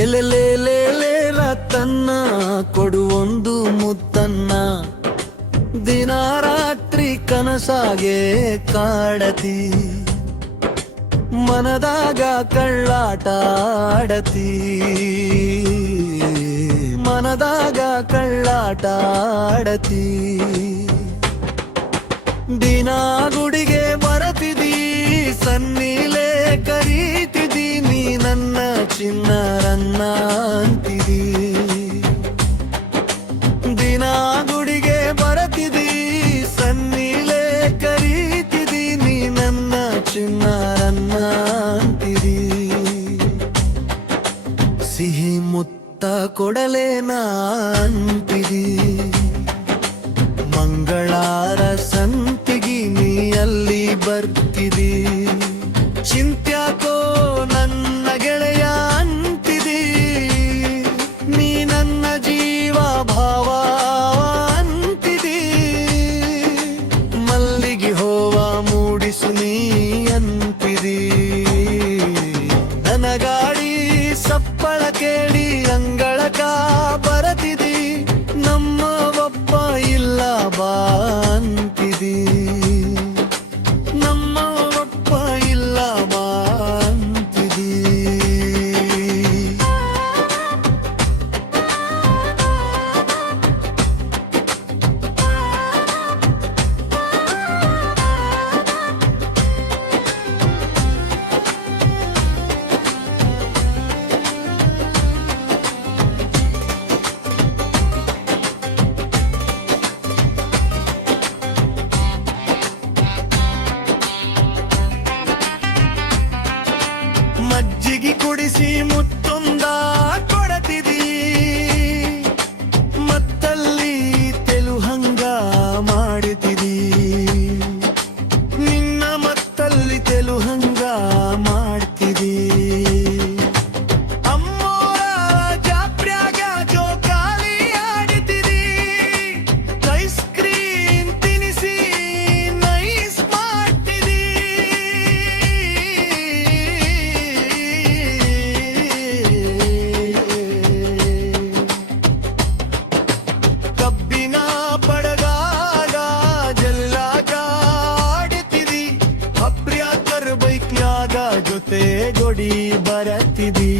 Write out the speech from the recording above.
ಎಲೆಲೇಲೇಲೆ ರತನ್ನ ಕೊಡುವೊಂದು ಮುತ್ತನ್ನ ದಿನ ರಾತ್ರಿ ಕನಸಾಗೆ ಕಾಡತಿ ಮನದಾಗ ಕಳ್ಳಾಟ ಆಡತಿ ಮನದಾಗ ಕಳ್ಳಾಟ ಆಡತಿ ದಿನ ಗುಡಿಗೆ ಬರತಿದಿ ಸನ್ನಿಲೇ ಕರೀತಿದಿ ನೀ ನನ್ನ ಚಿನ್ನರನ್ನ ಅಂತಿದಿ ದಿನ ಗುಡಿಗೆ ಬರತಿದಿ ಸನ್ನಿಲೇ ಕರೀತಿದಿ ನೀ ನನ್ನ ಚಿನ್ನರನ್ನ ಅಂತಿದಿ ಸಿಹಿ ಮುತ್ತ ಕೊಡಲೇನ ಅಂತಿದಿ ಮಂಗಳಾರ ಸಂತಿಗಿ ನೀ ಅಲ್ಲಿ ಬರ್ತಿದಿ ಚಿಂತ್ಯಾಕೋ ನನ್ನ ಗೆಳೆಯ ಅಂತಿದಿ ನೀ ನನ್ನ ಜೀವ ಭಾವ ಅಂತಿದಿ ಮಲ್ಲಿಗೆ ಹೋವ ಮೂಡಿಸು ನೀ ಅಂತಿದಿ ನನಗಾಡಿ ಸಪ್ಪಳ ಕೇಳಿ ಅಂಗಳಕ ಬರತಿದಿ ನಮ್ಮ ಒಪ್ಪ ಇಲ್ಲ ಬಾ ಅಂತಿದಿ ನಮ್ಮ ಒಪ್ಪ ಇಲ್ಲ ಬಾ ಅಂತಿದಿ ಮಜ್ಜಿಗೆ ಕುಡಿಸಿ ಮುತ್ತೊಂದ ಕೊಡತಿದಿ ಮತ್ತಲ್ಲಿ ತೆಲುಹಂಗ ಮಾಡುತ್ತಿದಿ ನಿನ್ನ ಮತ್ತಲ್ಲಿ ತೆಲುಹಂಗ ಮಾಡ್ತಿದಿ ಅಮ್ಮೋರ ಜಾಪ್ರ್ಯಾಗ ಜೋಕಾಲಿ ಆಡಿತಿದಿ ಐಸ್ ಕ್ರೀಮ್ ತಿನಿಸಿ ನೈಸ್ ಮಾಡ್ತಿದಿ ಕಬ್ಬಿನ ಪಡಗಾಗ ಜಲ್ಲಾಗ ಆಡುತ್ತಿದಿ ಅಪ್ರ್ಯಾಕರ್ ಬೈಕ್ನ್ಯಾಗ ಜೊತೆ ಜೋಡಿ ಬರತಿದಿ